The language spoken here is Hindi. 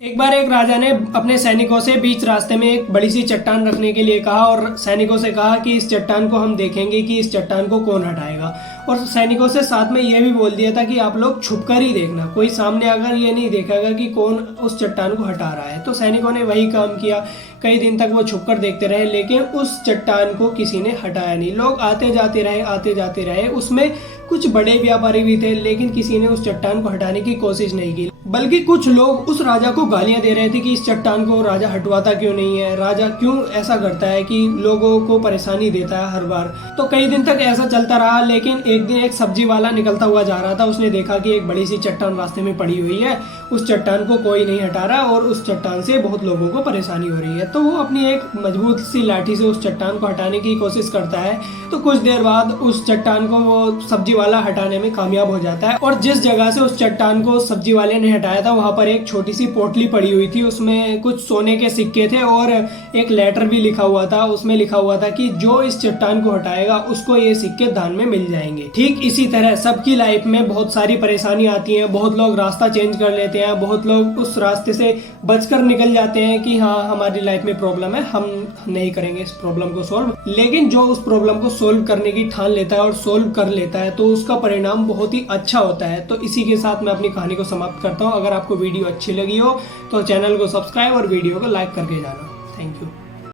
एक बार एक राजा ने अपने सैनिकों से बीच रास्ते में एक बड़ी सी चट्टान रखने के लिए कहा और सैनिकों से कहा कि इस चट्टान को हम देखेंगे कि इस चट्टान को कौन हटाएगा। और सैनिकों से साथ में यह भी बोल दिया था कि आप लोग छुपकर ही देखना, कोई सामने आकर ये नहीं देखेगा कि कौन उस चट्टान को हटा रहा है। तो सैनिकों ने वही काम किया। कई दिन तक वो छुपकर देखते रहे, लेकिन उस चट्टान को किसी ने हटाया नहीं। लोग आते जाते रहे। उसमें कुछ बड़े व्यापारी भी थे, लेकिन किसी ने उस चट्टान को हटाने की कोशिश नहीं की। बल्कि कुछ लोग उस राजा को गालियां दे रहे थे कि इस चट्टान को राजा हटवाता क्यों नहीं है, राजा क्यों ऐसा करता है कि लोगों को परेशानी देता है हर बार। तो कई दिन तक ऐसा चलता रहा, लेकिन एक दिन एक सब्जी वाला निकलता हुआ जा रहा था। उसने देखा कि एक बड़ी सी चट्टान रास्ते में पड़ी हुई है, उस चट्टान को कोई नहीं हटा रहा और उस चट्टान से बहुत लोगों को परेशानी हो रही है। तो वो अपनी एक मजबूत सी लाठी से उस चट्टान को हटाने की कोशिश करता है। तो कुछ देर बाद उस चट्टान को वो सब्जी वाला हटाने में कामयाब हो जाता है। और जिस जगह से उस चट्टान को सब्जी वाले ने हटाया था, वहां पर एक छोटी सी पोटली पड़ी हुई थी। उसमें कुछ सोने के सिक्के थे और एक लेटर भी लिखा हुआ था। उसमें लिखा हुआ था कि जो इस चट्टान को हटाएगा उसको ये सिक्के दान में मिल जाएंगे। ठीक इसी तरह सबकी लाइफ में बहुत सारी परेशानी आती है। बहुत लोग रास्ता चेंज कर लेते हैं, बहुत लोग उस रास्ते से बचकर निकल जाते हैं कि हाँ हमारी लाइफ में प्रॉब्लम है, हम नहीं करेंगे इस प्रॉब्लम को सोल्व। लेकिन जो उस प्रॉब्लम को सोल्व करने की ठान लेता है और सोल्व कर लेता है, तो उसका परिणाम बहुत ही अच्छा होता है। तो इसी के साथ मैं अपनी कहानी को समाप्त करता हूँ। अगर आपको वीडियो अच्छी लगी हो तो चैनल को सब्सक्राइब और वीडियो को लाइक करके जाना। Thank you.